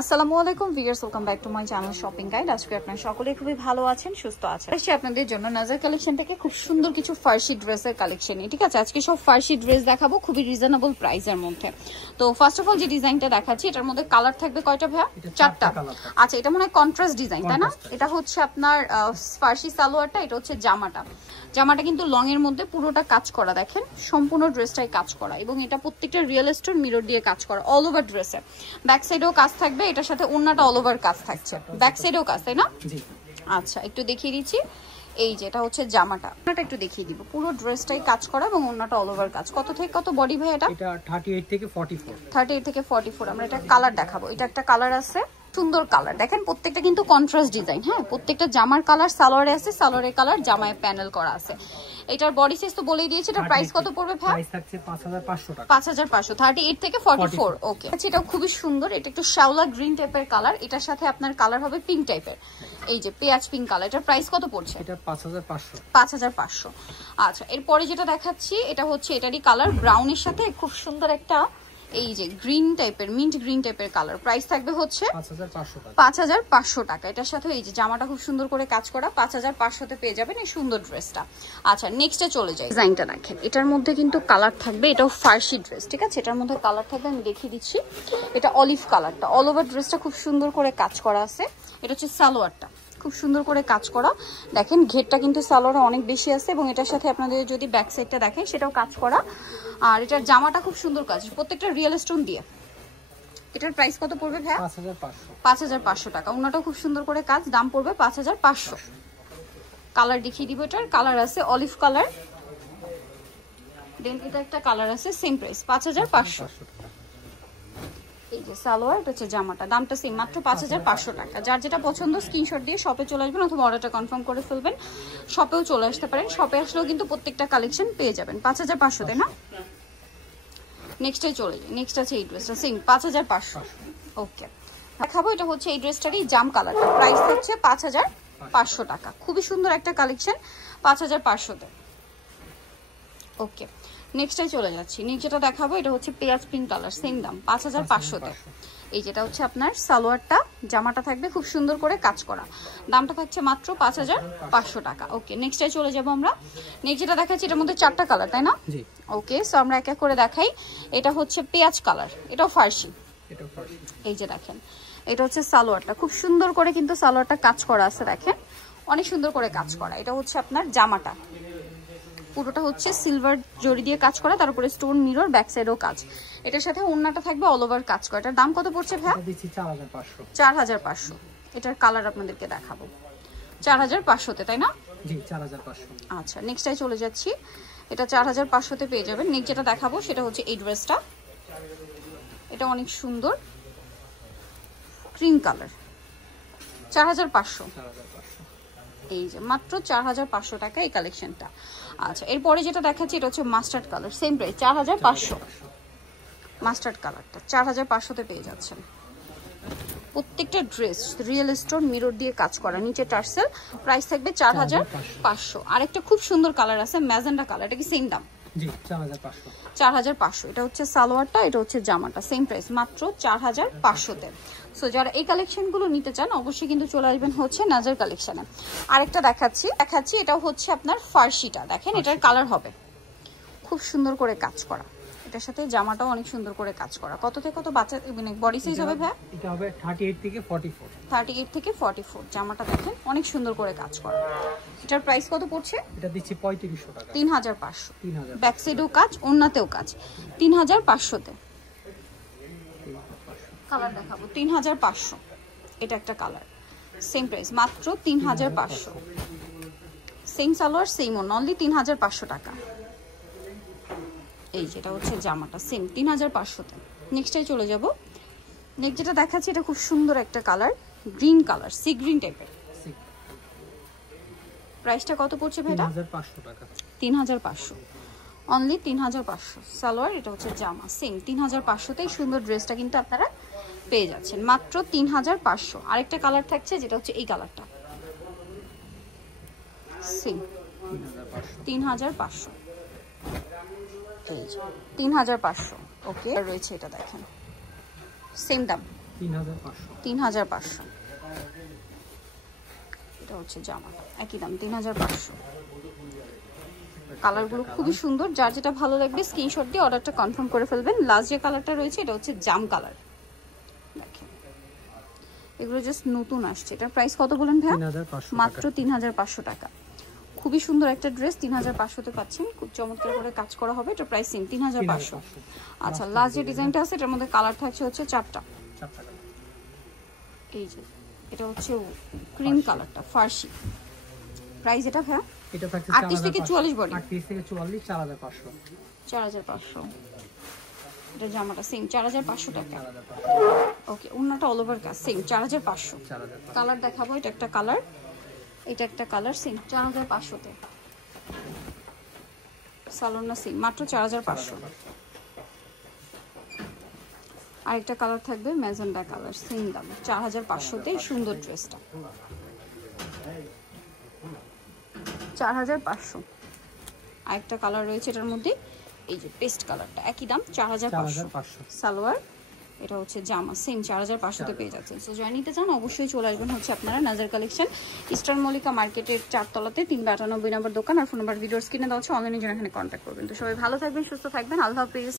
আসসালামু আলাইকুম viewers, welcome back to my channel shopping guide. আজকে আপনারা সকলে খুবই ভালো আছেন, সুস্থ আছেন। আজকে আপনাদের জন্য নাজার কালেকশন থেকে খুব সুন্দর কিছু ফার্সি ড্রেসের কালেকশন, ঠিক আছে? আজকে সব ফার্সি ড্রেস দেখাবো খুবই রিজনেবল প্রাইসের মধ্যে। তো ফার্স্ট অফ অল যে ডিজাইনটা দেখাচ্ছি, এটার মধ্যে কালার থাকবে কয়টা ভাইয়া? চারটা। আচ্ছা, এটা মনে হয় কন্ট্রাস্ট ডিজাইন, তাই না? এটা হচ্ছে আপনার ফার্সি সালোয়ারটা, এটা হচ্ছে জামাটা। জামাটা কিন্তু লং এর মধ্যে পুরোটা কাজ করা, দেখেন সম্পূর্ণ ড্রেসটাই কাজ করা, এবং এটা প্রত্যেকটা রিয়েল স্টোন মিরর দিয়ে কাজ করা অল ওভার ড্রেসে। ব্যাক সাইডেও কাজ থাকবে, এটার সাথে ওন্নাটা অল ওভার কাজ থাকছে, ব্যাক সাইডেও কাজ, তাই না? আচ্ছা, একটু দেখিয়ে দিচ্ছি। এই যে এটা হচ্ছে জামাটা, ওন্নাটা একটু দেখিয়ে দিব। পুরো ড্রেসটাই কাজ করা এবং ওন্নাটা অল ওভার কাজ। কত থেকে কত বডি ভাই এটা? এটা 38 থেকে 44। 38 থেকে 44। আমরা এটা কালার দেখাবো। এটা একটা কালার আছে, সুন্দর কালার, দেখেন প্রত্যেকটা কিন্তু কন্ট্রাস্ট ডিজাইন। হ্যাঁ, প্রত্যেকটা জামার কালার সালোয়ারে আছে, সালোয়ারের কালার জামায় প্যানেল করা আছে। এটার বডি সাইজ তো বলেই দিয়েছি। এটা প্রাইস কত পড়বে ভাই? প্রাইস থাকছে 5500 টাকা। 5500, 38 থেকে 44। ওকে, আচ্ছা, এটা খুবই সুন্দর। এটা একটু শ্যাওলা গ্রিন টাইপের কালার, এটার সাথে আপনার কালার হবে পিঙ্ক টাইপের, এই যে পেঁয়াজ পিঙ্ক কালার। এটার প্রাইস কত পড়ছে? এটা 5500। 5500। আচ্ছা, এরপরে যেটা দেখাচ্ছি, এটা হচ্ছে এটারই কালার ব্রাউনের সাথে খুব সুন্দর একটা এই যে গ্রিন টাইপের, মিন্ট গ্রিন টাইপের কালার। প্রাইস থাকবে হচ্ছে 5500 টাকা। 5500 টাকা। এটার সাথে এই যে জামাটা খুব সুন্দর করে কাজ করা, 5500 তে পেয়ে যাবেন এই সুন্দর ড্রেসটা। আচ্ছা, নেক্সটে চলে যাই। ডিজাইনটা দেখেন, এটার মধ্যে কিন্তু কালার থাকবে, এটাও ফার্সি ড্রেস, ঠিক আছে? এটার মধ্যে কালার থাকবে, আমি দেখিয়ে দিচ্ছি। এটা অলিভ কালারটা, অল ওভার ড্রেসটা খুব সুন্দর করে কাজ করা আছে। এটা হচ্ছে সালোয়ারটা, খুব সুন্দর করে কাজ করা, দেখেন ঘেরটা কিন্তু সালোয়ারে অনেক বেশি আছে, এবং এটার সাথে আপনাদের যদি ব্যাক সাইডটা দেখেন সেটাও কাজ করা। আর এটার জামাটা খুব সুন্দর কাজ, প্রত্যেকটা রিয়েল স্টোন দিয়ে। এটার প্রাইস কত পড়বে ভাই? 5500 টাকা। ওনাটাও খুব সুন্দর করে কাজ, দাম পড়বে 5500। কালার দেখিয়ে দিব। এটার কালার আছে অলিভ কালার, দেন এটা একটা কালার আছে, সেম প্রাইস 5500। এই যে সালোয়ার, এটা হচ্ছে জামাটা, দামটা সেম, মাত্র 5500 টাকা। যার যেটা পছন্দ স্ক্রিনশট দিয়ে শপে চলে আসবেন, অথবা অর্ডারটা কনফার্ম করে ফেলবেন। শপেও চলে আসতে পারেন, শপে আসলেও কিন্তু প্রত্যেকটা কালেকশন পেয়ে যাবেন 5500, তাই না? নেক্সটে চলে যাই। নেক্সট আছে এই ড্রেসটা, সেম 5500। ওকে, দেখাবো। এটা হচ্ছে এই ড্রেসটারই জাম কালারটা, প্রাইস হচ্ছে 5500 টাকা। খুবই সুন্দর একটা কালেকশন 5500-তে। ওকে, নেক্সটে চলে যাচ্ছি। নেক্সট যেটা দেখাবো, এটা হচ্ছে পেঁয়াজ পিঙ্ক কালার, সেম দাম 5500-তে। এই যেটা হচ্ছে আপনার সালোয়ারটা, জামাটা থাকবে খুব সুন্দর করে কাজ করা, দামটা থাকছে মাত্র 5500 টাকা। ওকে, নেক্সটে চলে যাবো আমরা। নেক্সট যেটা দেখাচ্ছি, এটার মধ্যে চারটা কালার, তাই না? জি। ওকে, সো আমরা এক এক করে দেখাই। এটা হচ্ছে পেঁয়াজ কালার, এটাও ফার্সি। এই যে দেখেন, এটা হচ্ছে সালোয়ারটা, খুব সুন্দর করে কিন্তু সালোয়ারটা কাজ করা আছে, দেখেন অনেক সুন্দর করে কাজ করা। এটা হচ্ছে আপনার জামাটা, পুরোটা হচ্ছে সিলভার জরি দিয়ে কাজ করা, তার উপরে স্টোন মিরর, ব্যাক সাইডেও কাজ। এটার সাথে ওন্নাটা থাকবে অল ওভার কাজ করা। এটার দাম কত পড়ছে ভাই? দিচ্ছি 4500। 4500। এটার কালার আপনাদেরকে দেখাবো 4500-তে, তাই না? জি, 4500। আচ্ছা, নেক্সটে চলে যাচ্ছি। এটা 4500-তে পেয়ে যাবেন। নেক্সট যেটা দেখাবো সেটা হচ্ছে এই ড্রেসটা, এটা অনেক সুন্দর ক্রিম কালার, 4500। এই যে মাত্র 4500 টাকা এই কালেকশনটা। আচ্ছা, এরপরে যেটা দেখাচ্ছি, এটা হচ্ছে mustard colour, same price 4500। Mustard কালারটা 4500-তে পেয়ে যাচ্ছেন। প্রত্যেকটা ড্রেস রিয়েল স্টোন মিরর দিয়ে কাজ করা, নিচে টার্সেল, প্রাইস থাকবে 4500। আরেকটা খুব সুন্দর কালার আছে ম্যাজেন্ডা কালার, এটা কি সেম দাম? জি, 4500। 4500। এটা হচ্ছে সালোয়ারটা, এটা হচ্ছে জামাটা, সেম প্রাইস মাত্র 4500-তে। সো যারা এই কালেকশনগুলো নিতে চান অবশ্যই কিন্তু চলে আসবেন হচ্ছে নাজার কালেকশনে। আরেকটা দেখাচ্ছি, এটাও হচ্ছে আপনার ফার্সিটা, দেখেন এটার কালার হবে খুব সুন্দর করে কাজ করা, এটার সাথে জামাটাও অনেক সুন্দর করে কাজ করা। কত থেকে কত বাচ্চা মানে বডি সাইজ হবে ভাই? এটা হবে 38 থেকে 44। 38 থেকে 44। জামাটা দেখেন অনেক সুন্দর করে কাজ করা। এটার প্রাইস কত পড়ছে? এটা দিচ্ছি 3500 টাকা। 3500। 3000। ব্যাক সাইডেও কাজ, ওন্নাতেও কাজ, 3500-তে। কালার দেখাবো 3500। এটা একটা কালার, সেম প্রাইস মাত্র 3500। সেম সালোয়ার সেম ওন্না, অনলি 3500 টাকা। এই যেটা হচ্ছে জামাটা, সেম 3500-তে। নেক্সটে চলে যাব। নেক্সট যেটা দেখাচ্ছি, এটা খুব সুন্দর একটা colour, green colour, sea green টাইপের। প্রাইসটা কত পড়ছে ভাই? 3500 টাকা। 3500, অনলি 3500। সালোয়ার, এটা হচ্ছে জামা, সেম 3500-তে এই সুন্দর ড্রেসটা কিন্তু আপনারা পেয়ে যাচ্ছেন মাত্র 3500। আরেকটা কালার থাকছে যেটা হচ্ছে এই কালারটা, সেম 3500। এই যে 3500। ওকে, রয়েছে এটা দেখেন সেম দাম 3500 3500। এটা হচ্ছে জামা, একই দাম 3500। কালারগুলো খুবই সুন্দর, যার যেটা ভালো লাগবে স্ক্রিনশট দিয়ে অর্ডারটা কনফার্ম করে ফেলবেন। লাস্ট যে কালারটা রয়েছে এটা হচ্ছে জাম কালার, দেখেন এগুলো জাস্ট নতুন আসছে। এটার প্রাইস কত বলেন ভাই? 3500 মাত্র 3500 টাকা। খুবই সুন্দর একটা ড্রেস, 3500 তে পাচ্ছেন। খুব চমৎকার করে কাজ করা হবে। এটা প্রাইস সেম 3500। আচ্ছা, লাস্ট যে ডিজাইনটা আছে এটার মধ্যে কালার থাকছে হচ্ছে 4টা। এই যে এটা হচ্ছে ক্রিম কালারটা, ফার্সি। প্রাইস এটা ভাই? এটা থাকছে 38 থেকে 44 বডি, 38 থেকে 44 4500। 4500। এটা জামাটা সেম 4500 টাকা। ওকে, ওন্নাটা অল ওভার কাজ সেম 4500। কালার দেখাবো, এটা একটা কালার, এটা একটা কালার, সেম 4500 তে। সালোনা সেম মাত্র 4500। আরেকটা কালার থাকবে ম্যাজেন্ডা কালার, সেম দাম 4500 তে। সুন্দর ড্রেসটা 4500। আরেকটা কালার রয়েছে এটার মধ্যে, এই যে পেস্ট কালারটা, একই দাম 4500। সালোয়ার, এটা হচ্ছে জামা, সেম 4500 তে পেয়ে যাচ্ছেন। সো যারা নিতে চান অবশ্যই চলে আসবেন হচ্ছে আপনারা নাজার কালেকশন, ইস্টার্ন মল্লিকা মার্কেটের 4 তলাতে 392 নম্বর দোকান। আর ফোন নাম্বার ভিডিওর স্ক্রিনে দেওয়া আছে, অনলাইনে জন্য এখানে কন্ট্যাক্ট করবেন। তো সবাই ভালো থাকবেন, সুস্থ থাকবেন, আল্লাহ হাফেজ।